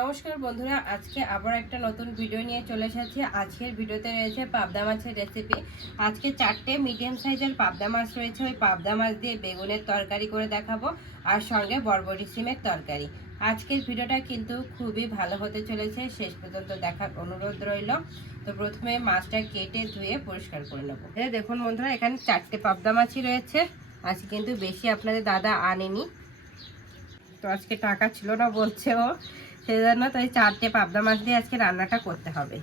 নমস্কার বন্ধুরা, আজকে আবার একটা নতুন ভিডিও নিয়ে চলে এসেছি। আজকের ভিডিওতে রয়েছে পাবদা মাছের রেসিপি আজকে চারটে মিডিয়াম সাইজের পাবদা মাছ রয়েছে। ওই পাবদা মাছ দিয়ে বেগুনের তরকারি করে দেখাবো আর সঙ্গে বরবটি সিমের তরকারি। আজকের ভিডিওটা কিন্তু খুবই ভালো হতে চলেছে। শেষ পর্যন্ত দেখার অনুরোধ রইল। তো প্রথমে মাছটা কেটে ধুয়ে পরিষ্কার করে নেব। দেখুন বন্ধুরা, এখানে চারটে পাবদা মাছই রয়েছে। আজকে কিন্তু বেশি আপনাদের দাদা আনেনি। তো আজকে টাকা ছিল না বলছে ও। সেই জন্য তো এই চারটে পাবদা মাছ দিয়ে আজকে রান্নাটা করতে হবে।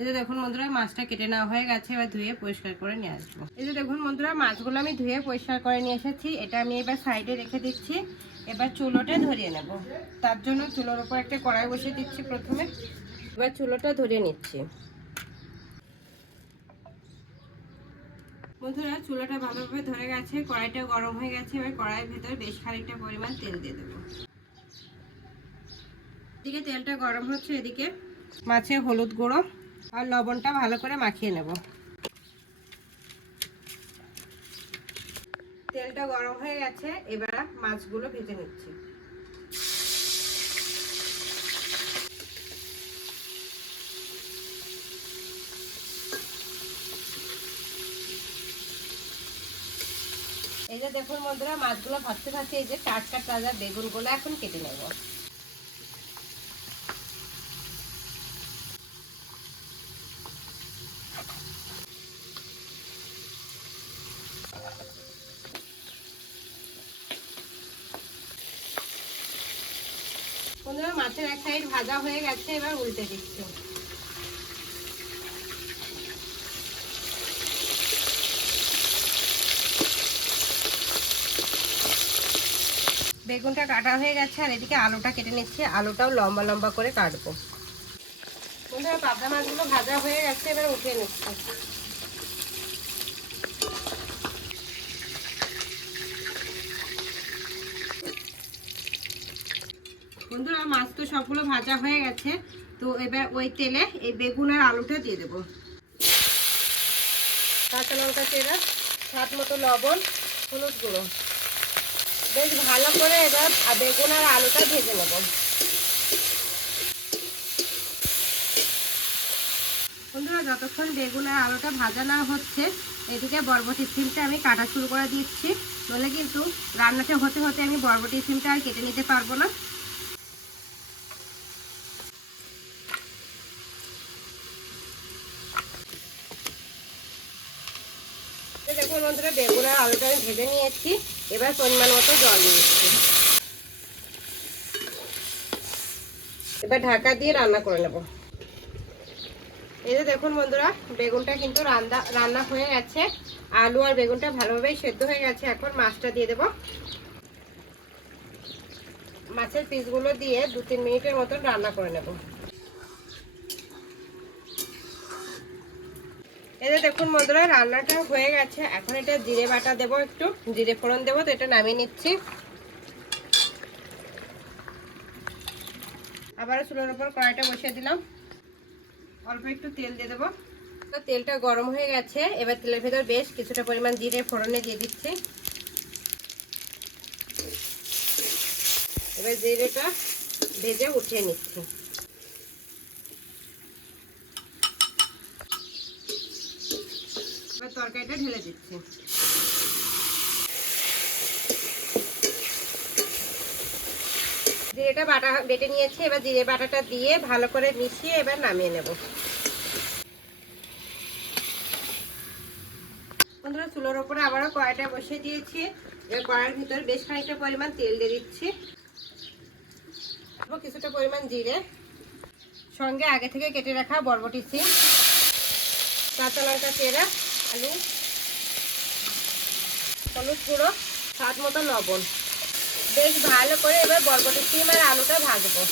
এই যে দেখুন বন্ধুরা মাছটা কেটে নেওয়া হয়ে গেছে, এবার ধুয়ে পরিষ্কার করে নিয়ে আসব। এই যে দেখুন বন্ধুরা, মাছগুলো আমি ধুয়ে পরিষ্কার করে নিয়ে এসেছি। এটা আমি এবার সাইডে রেখে দিচ্ছি। এবার চুলোটা ধরিয়ে নেব। তার জন্য চুলোর উপর একটা কড়াই বসিয়ে দিচ্ছি প্রথমে। এবার চুলোটা ধরিয়ে নিচ্ছি। বন্ধুরা, চুলাটা ভালোভাবে ধরে গেছে, কড়াইটা গরম হয়ে গেছে। এবার কড়াইয়ের ভেতর বেশ খানিকটা পরিমাণ তেল দিয়ে দেবো। এদিকে তেলটা গরম হচ্ছে, এদিকে মাছে হলুদ গুঁড়ো। আর লবণটা ভালো করে মাখিয়ে নেব। তেলটা গরম হয়ে গেছে, এবার মাছগুলো ভেজে নিচ্ছি। এই যে দেখুন বন্ধুরা, মাছগুলো ভাজতে ভাজতে এই যে টাটকা তাজা বেগুনগুলো এখন কেটে নেব। বন্ধুরা মাছের এক সাইড ভাজা হয়ে গেছে, এবার উল্টে দিচ্ছি। বেগুনটা কাটা হয়ে গেছে, আর এদিকে আলুটা কেটে নিচ্ছি। আলুটাও লম্বা লম্বা করে কাটবো। বন্ধুরা, পাবদা মাছগুলো ভাজা হয়ে গেছে, এবার উঠিয়ে নিচ্ছি। বন্ধুরা, মাছ তো সবগুলো ভাজা হয়ে গেছে। তো এবার ওই তেলে এই বেগুন আর আলুটা দিয়ে দেবো। কাঁচা লঙ্কা চেরা, স্বাদ মতো লবণ, হলুদ গুঁড়ো। বেশ ভালো করে এবার বেগুন আর আলুটা ভেজে নেব। বন্ধুরা, যতক্ষণ বেগুন আর আলুটা ভাজা না হচ্ছে, এদিকে বরবটি সিমটা আমি কাটা শুরু করে দিচ্ছি। নলে কিন্তু রান্নাটা হতে হতে আমি বরবটি সিমটা আর কেটে নিতে পারব না দেখুন বন্ধুরা বেগুন আর আলুটা আমি ভেজে নিয়েছি। এবার পরিমাণ মতো জল দিয়েছি এবার ঢাকা দিয়ে রান্না করে নেব। এই যে দেখুন বন্ধুরা, বেগুনটা কিন্তু রান্না রান্না হয়ে গেছে। আলু আর বেগুনটা ভালোভাবেই সেদ্ধ হয়ে গেছে। এখন মাছটা দিয়ে দেব। মাছের পিসগুলো দিয়ে দু তিন মিনিটের মতন রান্না করে নেব। এই যে দেখুন বন্ধুরা, রান্নাটা হয়ে গেছে। এখন এটা জিরে বাটা দেবো একটু। জিরে ফোড়ন দেবো, তো এটা নামিয়ে নিচ্ছি। আবার চুলোর উপর কড়াইটা বসিয়ে দিলাম। অল্প একটু তেল দিয়ে দেবো। তো তেলটা গরম হয়ে গেছে। এবার তেলের ভেতর বেশ কিছুটা পরিমাণ জিরে ফোড়নে দিয়ে দিচ্ছি। এবার জিরেটা ভেজে উঠিয়ে নিচ্ছি এবার তরকারিটা ঢেলে দিচ্ছি। জিরেটা বাটা বেটে নিয়েছি, এবার জিরে বাটাটা দিয়ে ভালো করে মিশিয়ে এবার নামিয়ে নেব। বন্ধুরা, চুলোর ওপরে আবারও কড়াইটা বসিয়ে দিয়েছি। এবার কড়াইয়ের ভিতরে বেশ খানিকটা পরিমাণ তেল দিয়ে দিচ্ছি। কিছুটা পরিমাণ জিরে। সঙ্গে আগে থেকে কেটে রাখা বরবটি সিম কাঁচা লঙ্কা চেরা আলু হলুদ গুঁড়ো স্বাদ মতো লবণ। বেশ ভালো করে এবার বরবটি সিম আর আলুটা ভাজবো।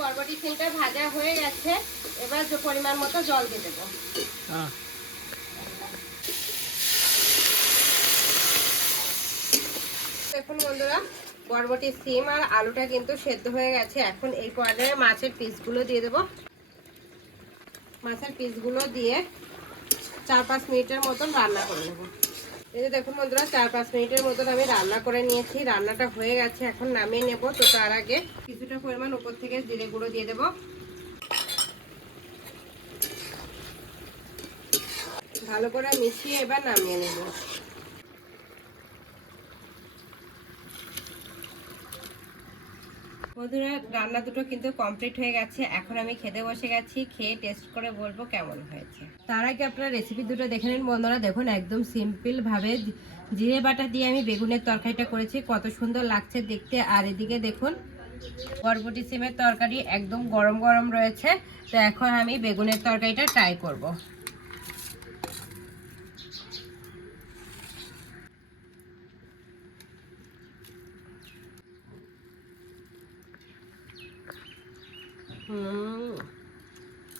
বরবটি সিমটা ভাজা হয়ে গেছে। এবার যে পরিমাণ মতো জল দিয়ে দেবো। হ্যাঁ। দেখুন বন্ধুরা বরবটি সিম আর আলুটা কিন্তু সেদ্ধ হয়ে গেছে। এখন এই পর্যায়ে মাছের পিসগুলো দিয়ে দেবো। মাছের পিসগুলো দিয়ে চার পাঁচ মিনিটের মতন রান্না করে নেব। এই যে দেখুন বন্ধুরা, চার পাঁচ মিনিটের মতন আমি রান্না করে নিয়েছি। রান্নাটা হয়ে গেছে, এখন নামিয়ে নেব। তো তার আগে কিছুটা পরিমাণ উপর থেকে জিরে গুঁড়ো দিয়ে দেবো। ভালো করে মিশিয়ে এবার নামিয়ে নেব। বন্ধুরা, রান্না দুটো কিন্তু কমপ্লিট হয়ে গেছে। এখন আমি খেতে বসে গেছি, খেয়ে টেস্ট করে বলব কেমন হয়েছে। তার আগে আপনারা রেসিপি দুটো দেখে নিন বন্ধুরা। দেখুন, একদম সিম্পল ভাবে জিরে বাটা দিয়ে আমি বেগুনের তরকারিটা করেছি। কত সুন্দর লাগছে দেখতে। আর এদিকে দেখুন, বরবটি সিমের তরকারি একদম গরম গরম রয়েছে। তো এখন আমি বেগুনের তরকারিটা ট্রাই করব।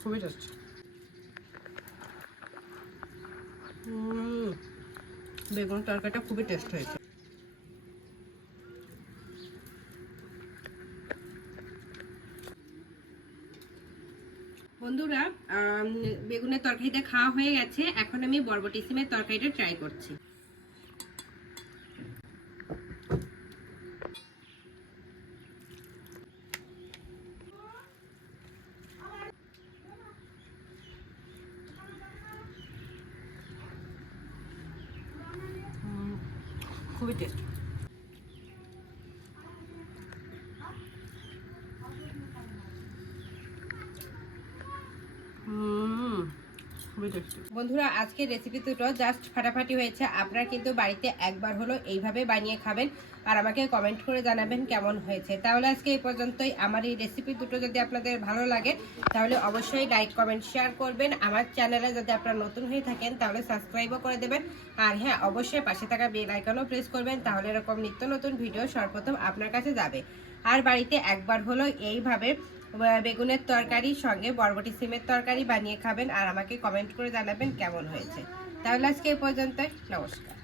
খুবই টেস্টি বেগুন তরকারিটা খুবই টেস্ট হয়েছে। বন্ধুরা বেগুনের তরকারিটা খাওয়া হয়ে গেছে। এখন আমি বরবটি সিমের তরকারিটা ট্রাই করছি। খুবই টেস্ট বন্ধুরা, আজকে রেসিপি দুটো জাস্ট ফাটাফাটি হয়েছে। আপনারা কিন্তু বাড়িতে একবার হলো এইভাবে বানিয়ে খাবেন আর আমাকে কমেন্ট করে জানাবেন কেমন হয়েছে। তাহলে আজকে এই পর্যন্তই। আমার এই রেসিপি দুটো যদি আপনাদের ভালো লাগে, তাহলে অবশ্যই লাইক কমেন্ট শেয়ার করবেন। আমার চ্যানেলে যদি আপনারা নতুন হয়ে থাকেন, তাহলে সাবস্ক্রাইবও করে দেবেন। আর হ্যাঁ অবশ্যই পাশে থাকা বেল আইকনও প্রেস করবেন, তাহলে এরকম নিত্য নতুন ভিডিও সর্বপ্রথম আপনার কাছে যাবে। আর বাড়িতে একবার হলো এইভাবে বেগুনের তরকারি সঙ্গে বরবটি সিমের তরকারি বানিয়ে খাবেন আর আমাকে কমেন্ট করে জানাবেন কেমন হয়েছে। তাহলে আজকে এই পর্যন্তই। নমস্কার।